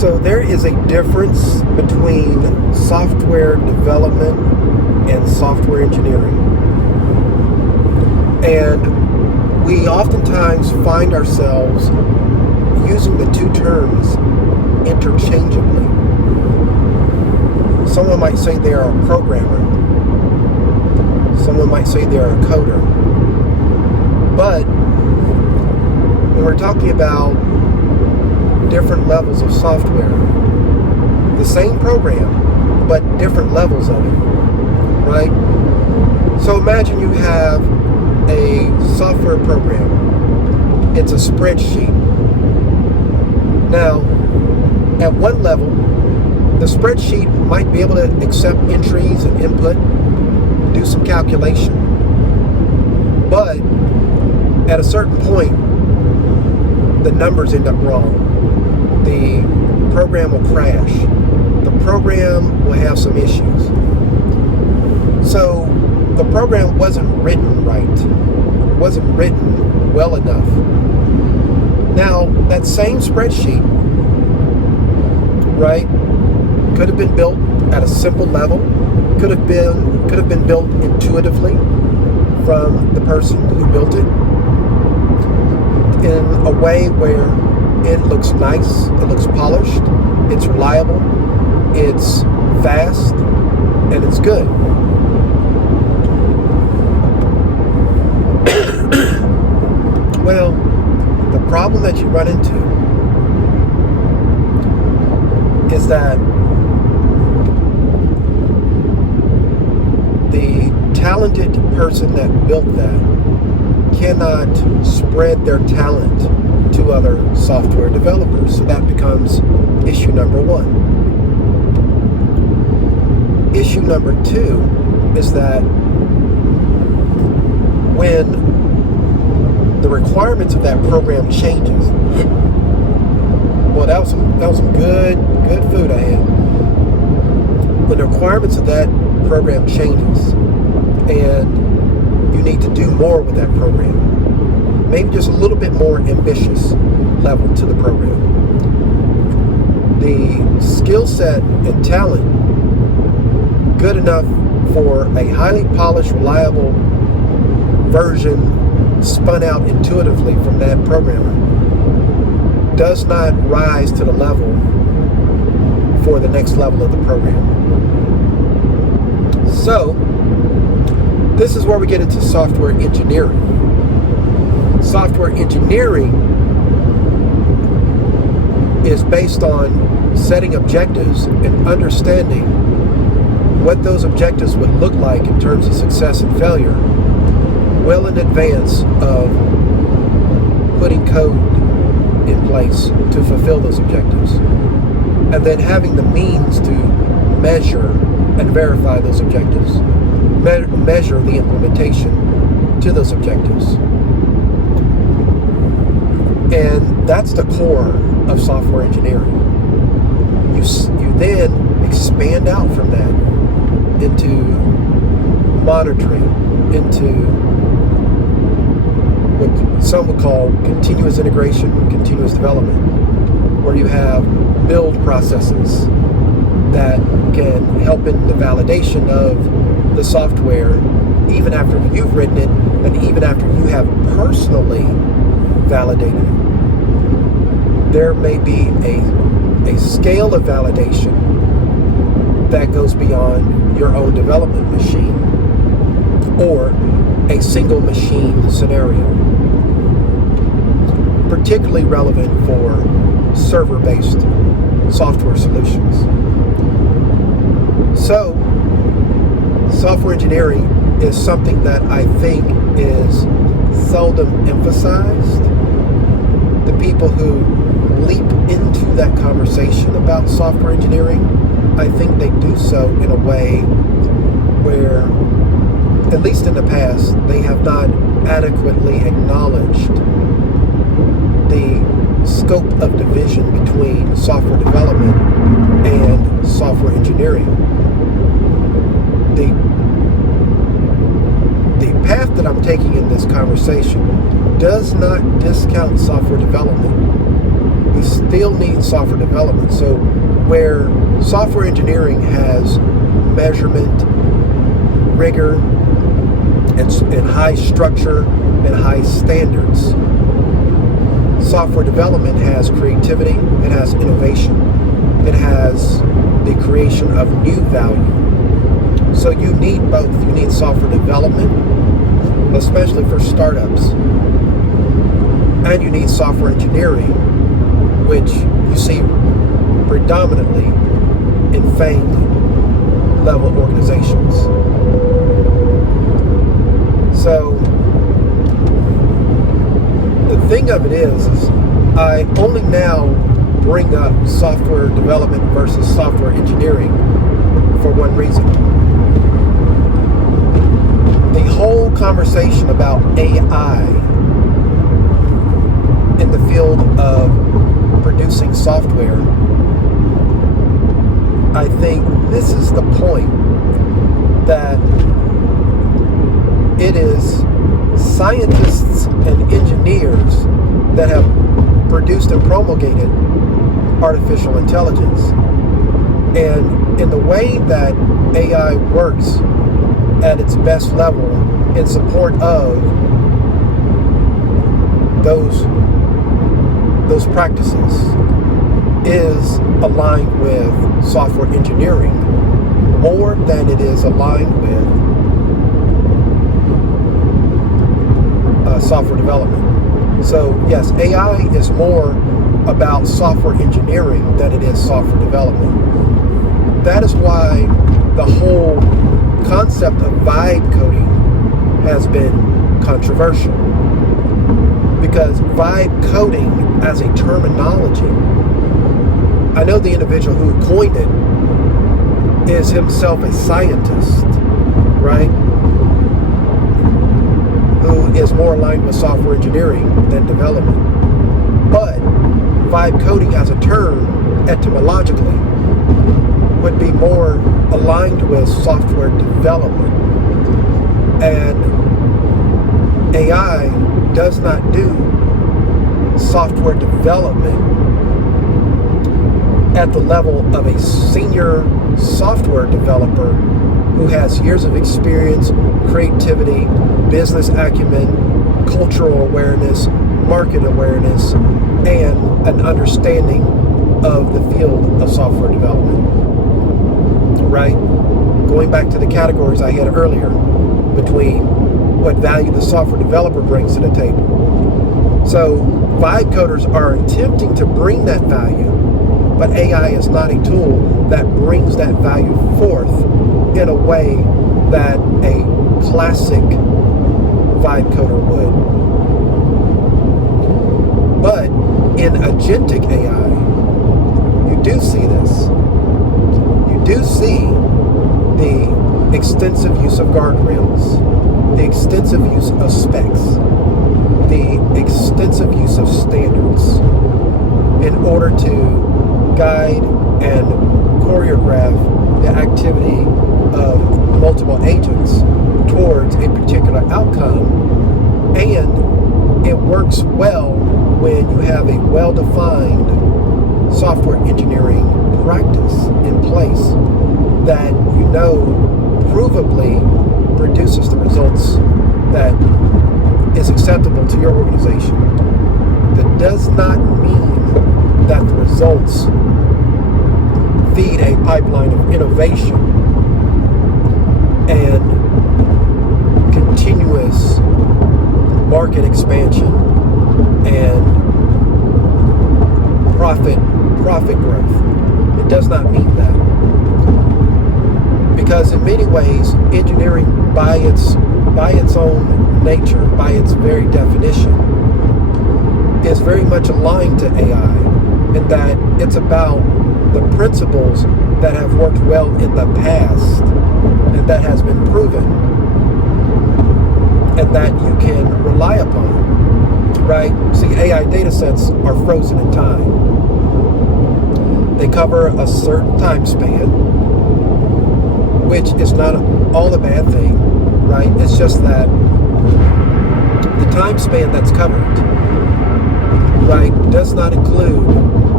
So there is a difference between software development and software engineering. And we oftentimes find ourselves using the two terms interchangeably. Someone might say they are a programmer. Someone might say they are a coder. But when we're talking about different levels of software, the same program, but different levels of it, right? So imagine you have a software program. It's a spreadsheet. Now, at one level, the spreadsheet might be able to accept entries and input, do some calculation. But at a certain point, the numbers end up wrong. The program will crash. The program will have some issues. So the program wasn't written right. It wasn't written well enough. Now, that same spreadsheet, right, could have been built at a simple level, could have been built intuitively from the person who built it in a way where it looks nice, it looks polished, it's reliable, it's fast, and it's good. Well, the problem that you run into is that the talented person that built that cannot spread their talent to other software developers. So that becomes issue number one. Issue number two is that when the requirements of that program changes, well, that was some good food I had. When the requirements of that program changes and you need to do more with that program, maybe just a little bit more ambitious level to the program, the skill set and talent good enough for a highly polished, reliable version spun out intuitively from that programmer does not rise to the level for the next level of the program. So, this is where we get into software engineering. Software engineering is based on setting objectives and understanding what those objectives would look like in terms of success and failure well in advance of putting code in place to fulfill those objectives, and then having the means to measure and verify those objectives, measure the implementation to those objectives. And that's the core of software engineering. You then expand out from that into monitoring, into what some would call continuous integration, continuous development, where you have build processes that can help in the validation of the software even after you've written it and even after you have personally validated it. There may be a scale of validation that goes beyond your own development machine or a single machine scenario, particularly relevant for server-based software solutions. So, software engineering is something that I think is seldom emphasized. The people who leap into that conversation about software engineering, I think they do so in a way where, at least in the past, they have not adequately acknowledged the scope of division between software development and software engineering. The path that I'm taking in this conversation does not discount software development. we still need software development. So where software engineering has measurement, rigor, and high structure and high standards, software development has creativity, it has innovation, it has the creation of new value. So you need both. You need software development, especially for startups, and you need software engineering, which you see predominantly in FANG level organizations. So the thing of it is I only now bring up software development versus software engineering for one reason. The whole conversation about AI in the field of producing software, I think this is the point, that it is scientists and engineers that have produced and promulgated artificial intelligence. And in the way that AI works at its best level in support of those practices is aligned with software engineering more than it is aligned with software development. So yes, AI is more about software engineering than it is software development. That is why the whole concept of vibe coding has been controversial, because vibe coding as a terminology, I know the individual who coined it is himself a scientist, right? Who is more aligned with software engineering than development. But vibe coding as a term, etymologically, would be more aligned with software development. And AI does not do software development at the level of a senior software developer who has years of experience, creativity, business acumen, cultural awareness, market awareness, and an understanding of the field of software development. Right? Going back to the categories I had earlier between what value the software developer brings to the table. So vibe coders are attempting to bring that value, but AI is not a tool that brings that value forth in a way that a classic vibe coder would. But in agentic AI, you do see this. You do see the extensive use of guardrails, the extensive use of specs, the extensive use of standards in order to guide and choreograph the activity of multiple agents towards a particular outcome. And it works well when you have a well-defined software engineering practice in place that you know provably produces the results that is acceptable to your organization. That does not mean that the results feed a pipeline of innovation and continuous market expansion and profit growth. It does not mean that. Because in many ways, engineering by its own nature, by its very definition, is very much aligned to AI, in that it's about the principles that have worked well in the past and that has been proven and that you can rely upon, right? See, AI data sets are frozen in time. They cover a certain time span, which is not all a bad thing, right? It's just that the time span that's covered right, does not include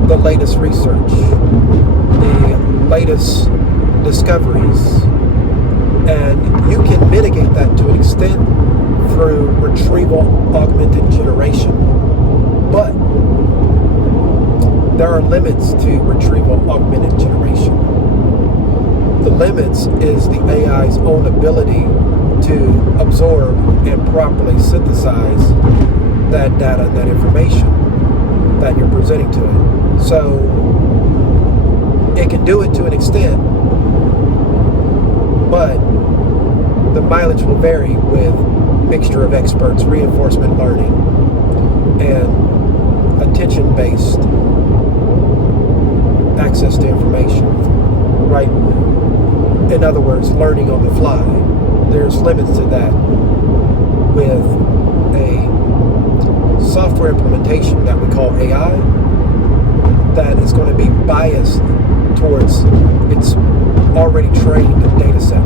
the latest research, the latest discoveries. And you can mitigate that to an extent through retrieval augmented generation. But there are limits to retrieval augmented generation. The limits is the AI's own ability to absorb and properly synthesize that data and that information that you're presenting to it. So it can do it to an extent, but the mileage will vary with mixture of experts, reinforcement learning, and attention-based access to information, right? In other words, learning on the fly. There's limits to that with a software implementation that we call AI that is going to be biased towards its already trained data set.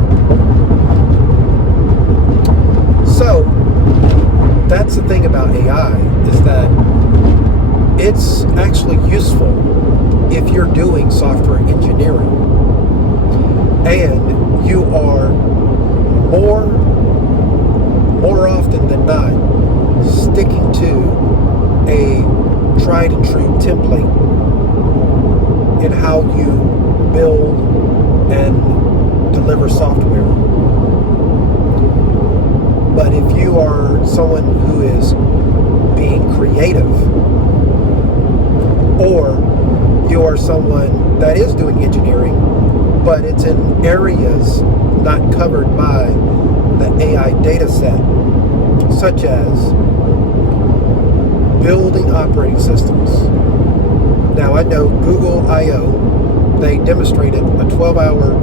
So that's the thing about AI, is that it's actually useful if you're doing software engineering and you are more often than not sticking to a tried and true template in how you build and deliver software. But if you are someone who is being creative, or you are someone that is doing engineering, but it's in areas not covered by the AI data set, such as building operating systems. Now, I know Google I/O, they demonstrated a 12-hour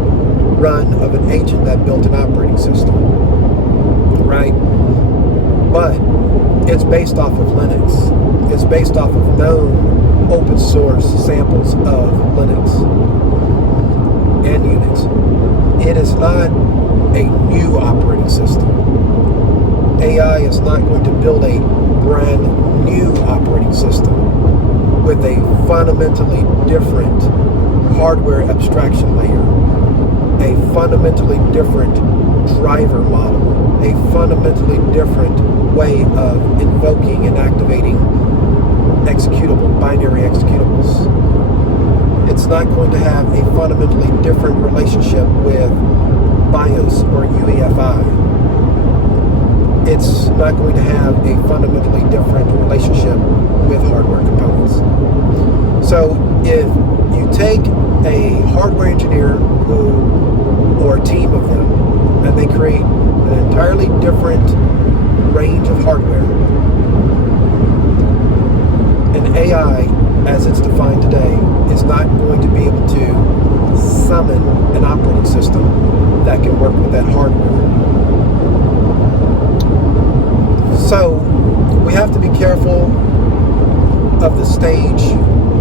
run of an agent that built an operating system, right? But it's based off of Linux. It's based off of known open source samples of Linux and Unix. It is not a new operating system. AI is not going to build a brand new operating system with a fundamentally different hardware abstraction layer, a fundamentally different driver model, a fundamentally different way of invoking and activating binary executables. It's not going to have a fundamentally different relationship with BIOS or UEFI. It's not going to have a fundamentally different relationship with hardware components. So if you take a hardware engineer or a team of them, and they create an entirely different range of hardware, an AI, as it's defined today, is not going to be able to summon an operating system that can work with that hardware. So we have to be careful of the stage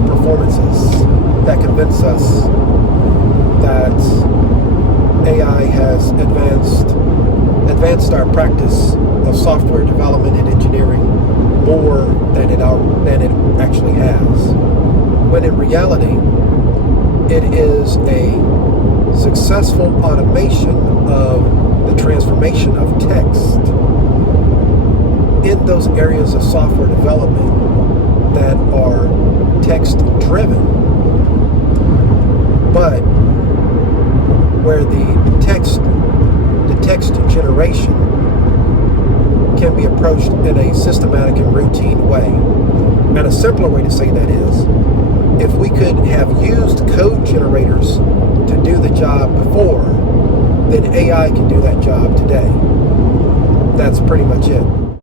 performances that convince us that AI has advanced our practice of software development and engineering more than it actually has. When in reality, it is a successful automation of the transformation of text in those areas of software development that are text driven, but where the text generation can be approached in a systematic and routine way. And a simpler way to say that is, if we could have used code generators to do the job before, then AI can do that job today. That's pretty much it.